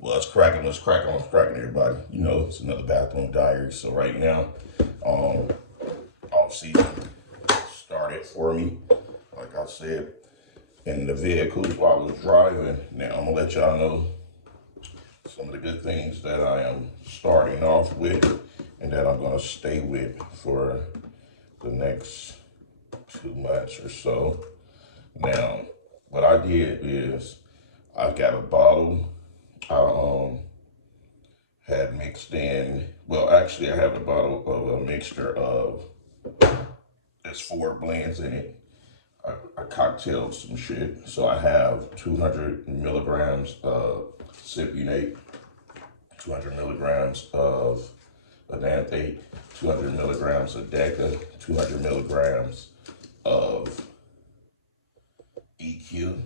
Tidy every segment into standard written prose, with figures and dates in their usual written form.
What's cracking, everybody. You know, it's another bathroom diary. So right now, um, off season started for me. Like I said, in the vehicles while I was driving. Now I'm gonna let y'all know some of the good things that I am starting off with and that I'm gonna stay with for the next 2 months or so. Now, what I did is I got a bottle. I had mixed in, well, actually, I have a bottle of a mixture of, there's 4 blends in it. I cocktailed some shit. So I have 200 milligrams of Cypionate, 200 milligrams of Ananthate, 200 milligrams of Deca, 200 milligrams of EQ,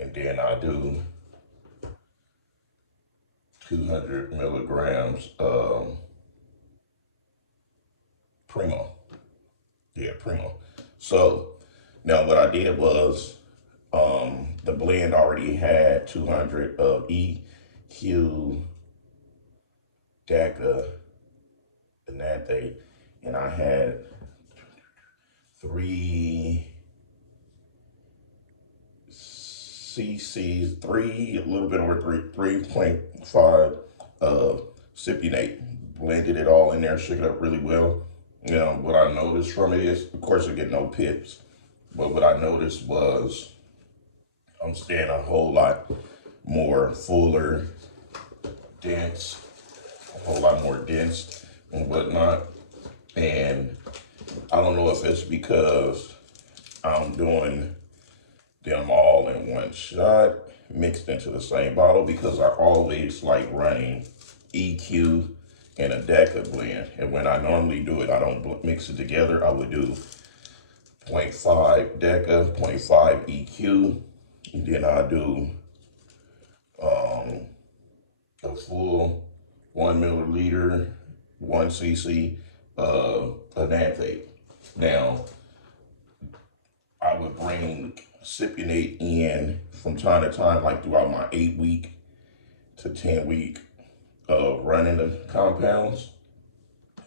and then I do 200 milligrams of Primo. Yeah, Primo. So now what I did was the blend already had 200 of EQ, DACA, and that thing, and I had three cc's, a little bit over 3.5 Cypionate. Blended it all in there, shook it up really well. You know, what I noticed from it is, of course, I get no pips, but what I noticed was I'm staying a whole lot more fuller, dense, a whole lot more dense and whatnot. And I don't know if it's because I'm doing them all in one shot, mixed into the same bottle, because I always like running EQ and a DECA blend. And when I normally do it, I don't mix it together. I would do zero point 0.5 DECA, zero point 0.5 EQ, and then I do a full 1 milliliter, 1 cc Ananthate. Now, I would bring Cypionate in from time to time, like throughout my 8 week to 10 week of running the compounds.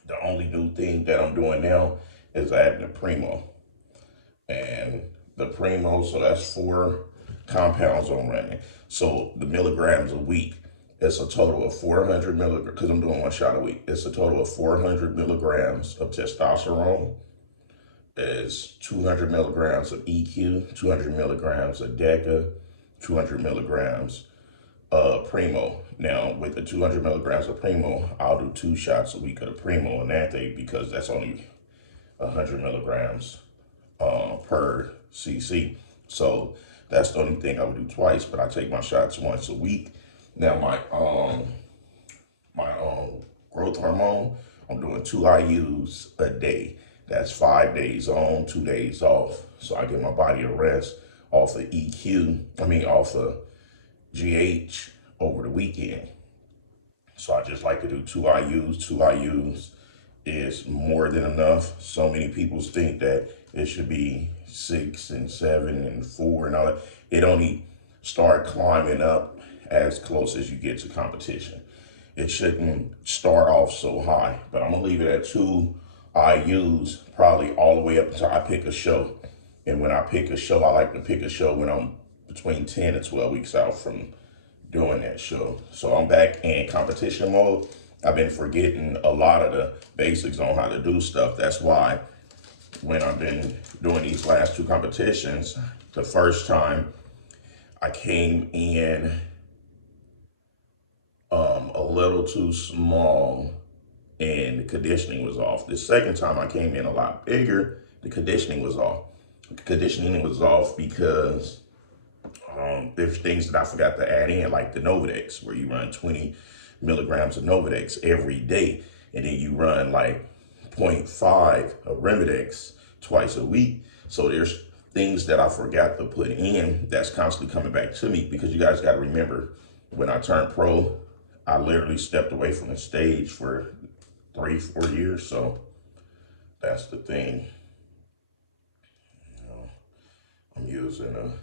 The only new thing that I'm doing now is adding the Primo. And the Primo, so that's 4 compounds I'm running. So the milligrams a week, it's a total of 400 milligrams, because I'm doing 1 shot a week. It's a total of 400 milligrams of testosterone. Is 200 milligrams of EQ, 200 milligrams of DECA, 200 milligrams of Primo. Now, with the 200 milligrams of Primo, I'll do 2 shots a week of the Primo and that thing, because that's only 100 milligrams per cc. So that's the only thing I would do twice, but I take my shots once a week. Now, my growth hormone, I'm doing 2 IUs a day. That's 5 days on, 2 days off. So I give my body a rest off of off of GH over the weekend. So I just like to do 2 IUs. 2 IUs is more than enough. So many people think that it should be 6 and 7 and 4 and all that. It only start climbing up as close as you get to competition. It shouldn't start off so high, but I'm gonna leave it at 2 IUs, probably all the way up until I pick a show. And when I pick a show, I like to pick a show when I'm between 10 and 12 weeks out from doing that show. So I'm back in competition mode. I've been forgetting a lot of the basics on how to do stuff. That's why when I've been doing these last 2 competitions, the first time I came in a little too small and the conditioning was off. The second time I came in a lot bigger, the conditioning was off. The conditioning was off because there's things that I forgot to add in, like the Novadex, where you run 20 milligrams of Novadex every day, and then you run like zero point 0.5 of Remedex twice a week. So there's things that I forgot to put in that's constantly coming back to me, because you guys got to remember, when I turned pro, I literally stepped away from the stage for 3, 4 years. So that's the thing. You know, I'm using a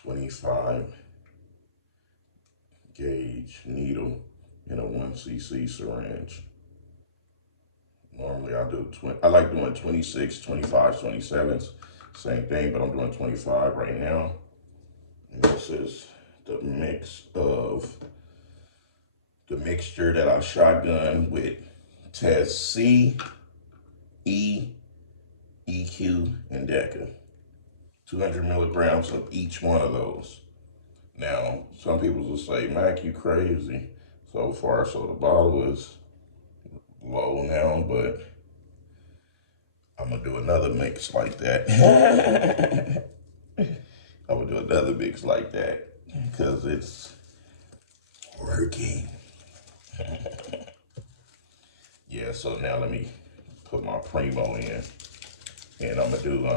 25 gauge needle in a 1 cc syringe. Normally I like doing 26, 25, 27s. Same thing, but I'm doing 25 right now. And this is the mixture that I shotgun with test C, E, EQ, and DECA. 200 milligrams of each one of those. Now, some people will say, Mac, you crazy. So far, so the bottle is low now, but I'm gonna do another mix like that. I'm gonna do another mix like that because it's working. Yeah, so now let me put my Primo in, and I'm gonna do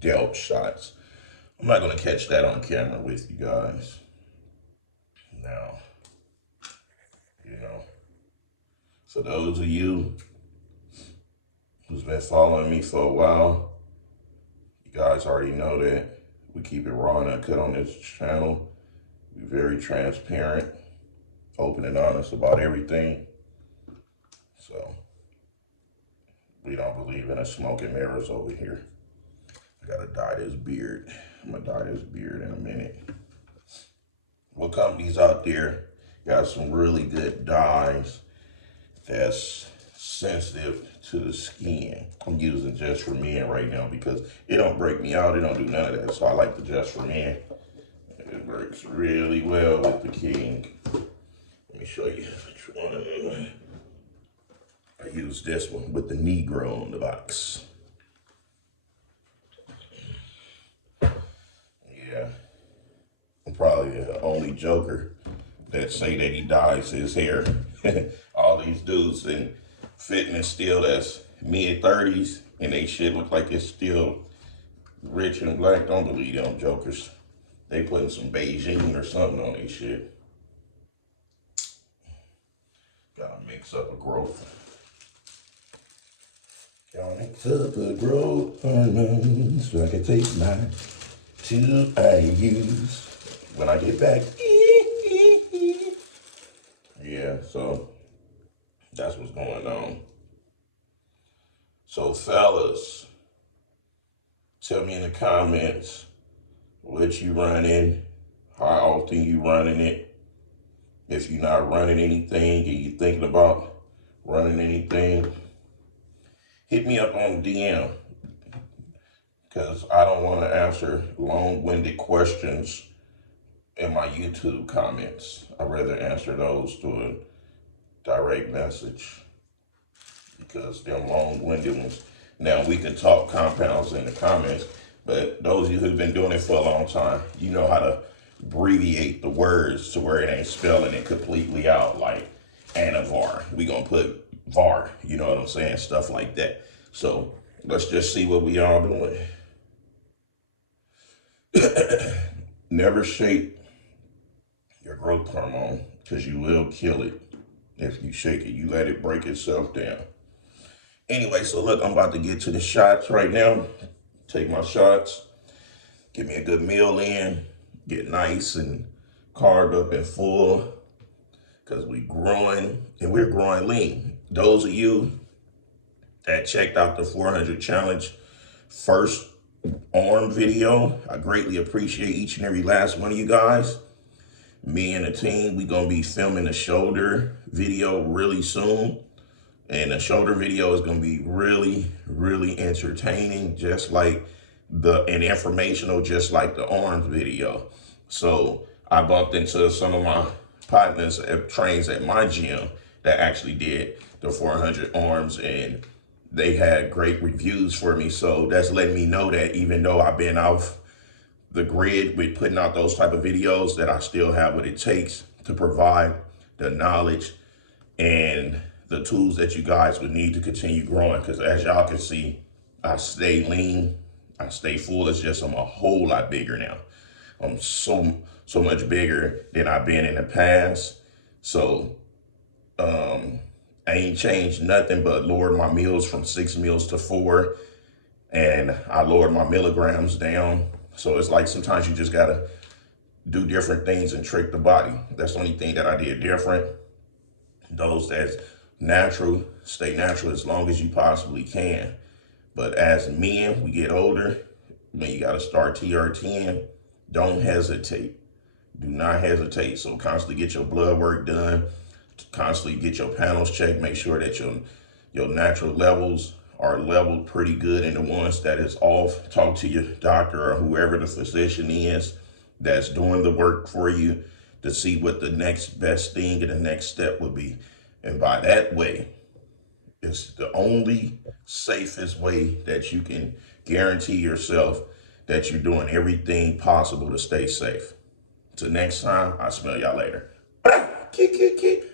Delp shots. I'm not gonna catch that on camera with you guys. Now, you know, for those of you who's been following me for a while, you guys already know that we keep it raw and uncut on this channel. We're very transparent, open and honest about everything. So we don't believe in a smoke and mirrors over here. I gotta dye this beard. I'm gonna dye this beard in a minute. What companies out there got some really good dyes that's sensitive to the skin? I'm using Just For Men right now because it don't break me out. It don't do none of that. So I like the Just For Men. It works really well with the King. Let me show you which one. I use this one with the Negro on the box. Yeah, I'm probably the only joker that say that he dyes his hair. All these dudes in fitness still that's mid-30s and they shit look like it's still rich and black. Don't believe them jokers. They putting some Beijing or something on their shit. Gotta mix up a growth. Gotta mix up a growth hormone so I can take my 2 IUs when I get back. Yeah, so that's what's going on. So fellas, tell me in the comments what you running, how often you running it. If you're not running anything and you thinking about running anything, hit me up on DM because I don't want to answer long-winded questions in my YouTube comments. I'd rather answer those through a direct message because they're long-winded ones. Now, we can talk compounds in the comments, but those of you who've been doing it for a long time, you know how to abbreviate the words to where it ain't spelling it completely out, like anavar. We gonna put var, you know what I'm saying? Stuff like that. So let's just see what we all doing. Never shake your growth hormone because you will kill it if you shake it. You let it break itself down. Anyway, so look, I'm about to get to the shots right now. Take my shots, get me a good meal in, get nice and carved up and full because we growing and we're growing lean. Those of you that checked out the 400 challenge first arm video, I greatly appreciate each and every last one of you guys. Me and the team, we gonna be filming a shoulder video really soon. And the shoulder video is gonna be really, really entertaining, just like and informational, just like the arms video. So I bumped into some of my partners at trains at my gym that actually did the 400 arms and they had great reviews for me. So that's letting me know that even though I've been off the grid with putting out those type of videos, that I still have what it takes to provide the knowledge and the tools that you guys would need to continue growing. Because as y'all can see, I stay lean, I stay full. It's just I'm a whole lot bigger now. I'm so much bigger than I've been in the past. So I ain't changed nothing but lowered my meals from 6 meals to 4. And I lowered my milligrams down. So it's like sometimes you just gotta do different things and trick the body. That's the only thing that I did different. Those that's natural, stay natural as long as you possibly can. But as men, we get older, when you got to start TR10, don't hesitate. Do not hesitate. So constantly get your blood work done, constantly get your panels checked, make sure that your natural levels are leveled pretty good, and the ones that is off, talk to your doctor or whoever the physician is that's doing the work for you to see what the next best thing and the next step would be. And by that way, it's the only safest way that you can guarantee yourself that you're doing everything possible to stay safe. Till next time, I'll smell y'all later. Kick, kick, kick.